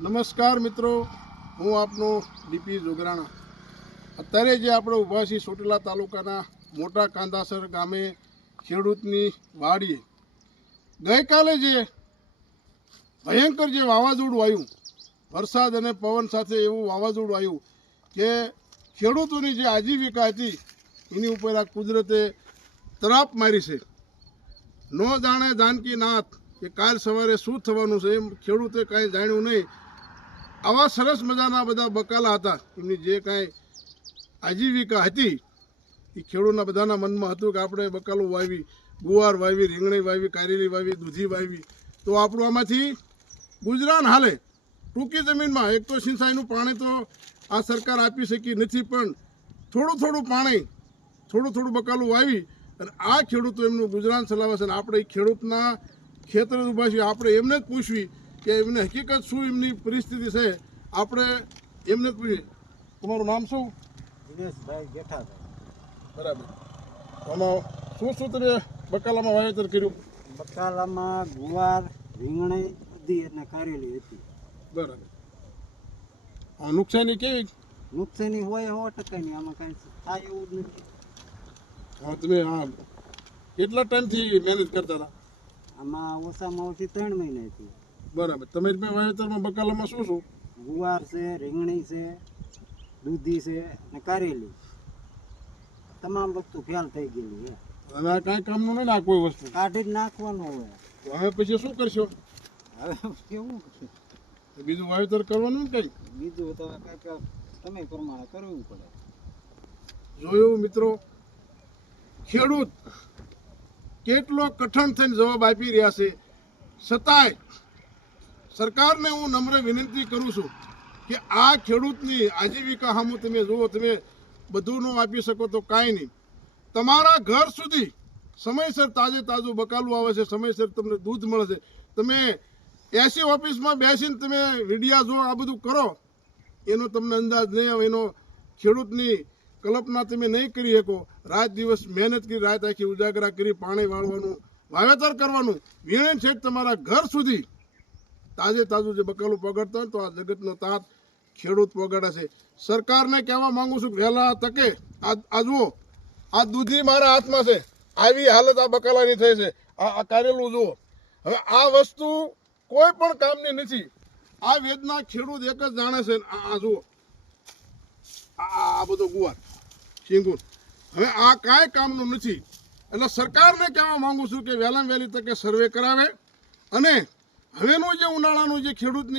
નમસ્કાર મિત્રો, હું આપનો ડીપી જોગરાણા। અત્યારે જે આપણે ઊભા છીએ ચોટીલા તાલુકાના મોટા કાંદાસર ગામે ખેડૂતની વાડીએ ગઈકાલે જે ભયંકર જે વાવાઝોડું આવ્યું, વરસાદ અને પવન સાથે એવું વાવાઝોડું આવ્યું કે ખેડૂતોની જે આજીવિકા હતી એની ઉપર આ કુદરતે તરાપ મારી છે। નો જાણે જાનકી નાથ કે કાલ સવારે શું થવાનું છે એમ ખેડૂતે કાંઈ જાણ્યું નહીં। આવા સરસ મજાના બધા બકાલા હતા, એમની જે કાંઈ આજીવિકા હતી એ ખેડૂતના બધાના મનમાં હતું કે આપણે બકાલો વાવી, ગુવાર વાવી, રીંગણી વાવી, કારેલી વાવી, દૂધી વાવી તો આપણું આમાંથી ગુજરાન હાલે। ટૂંકી જમીનમાં એક તો સિંચાઈનું પાણી તો આ સરકાર આપી શકી નથી, પણ થોડું થોડું પાણી, થોડું થોડું બકાલું વાવી અને આ ખેડૂતો એમનું ગુજરાન ચલાવે છે। અને આપણે એ ખેડૂતના ખેતર ઊભા છીએ, આપણે એમને જ પૂછવી કે એમને હકીકત શું એમની પરિસ્થિતિ છે, આપણે એમને જ પૂછીએ। તમારું નામ શું? દિનેશભાઈ જેઠાભાઈ। બરાબર, આમાં શું શું તમે બકાલામાં વાવેતર કર્યું? બકાલામાં ગુવાર, રીંગણી, દૂધી અને કારેલી હતી। બરાબર, નુકસાની કેવી? નુકસાની હોય 100%, આમાં કાંઈ થાય એવું જ નથી। હા, તમે કેટલા ટાઈમથી મહેનત કરતા હતા? આમાં ઓછામાં ઓછી 3 મહિનાથી। બરાબર, તમે વાવેતરમાં બકાલામાં શું શું? ગુવાર છે, રીંગણી છે, દૂધી છે અને કારેલી, તમામ વસ્તુ ફેલ થઈ ગયેલી છે। હવે આ કાંઈ કામનું નહીં ને આ કોઈ વસ્તુ? કાઢી જ નાખવાનું હોય। તો હવે પછી શું કરશો? હવે કેવું છે, બીજું વાવેતર કરવાનું ને કંઈ? બીજું તો કંઈક સમય પ્રમાણે કરવું પડે। જોયું મિત્રો, ખેડૂત કેટલો કઠણ થઈને જવાબ આપી રહ્યા છે, છતાંય સરકારને હું નમ્ર વિનંતી કરું છું કે આ ખેડૂતની આજીવિકા સામે તમે જુઓ, તમે બધું ન આપી શકો તો કાંઈ નહીં, તમારા ઘર સુધી સમયસર તાજે તાજું બકાલું આવે છે, સમયસર તમને દૂધ મળે છે। તમે એસી ઓફિસમાં બેસીને તમે વિડિયા જો આ બધું કરો એનો તમને અંદાજ નહીં આવે, એનો ખેડૂતની કલ્પના તમે નહીં કરી શકો। રાત દિવસ મહેનત કરી, રાત આખી ઉજાગરા કરી, પાણી વાળવાનું, વાવેતર કરવાનું, વીણે છે તમારા ઘર સુધી તાજે તાજું જે બકાલું પગાડતા હોય તો આ જગતનો તાત ખેડૂત પગાડે છે। સરકારને કહેવા માંગુ છું કે વહેલા તકે આ જુઓ, આ દૂધી મારા હાથમાં છે, આવી હાલત આ બકાલાની થઈ છે, આ કારેલું જુઓ। હવે આ વસ્તુ કોઈ પણ કામની નથી, આ વેદના ખેડૂત એક જ જાણે છે। આ જુઓ, આ બધો ગુવાર, શીંગુર, હવે આ કાંઈ કામનું નથી। એટલે સરકારને કહેવા માંગુ છું કે વહેલામાં વહેલી તકે સર્વે કરાવે અને હવેનું જે ઉનાળાનું જે ખેડૂતની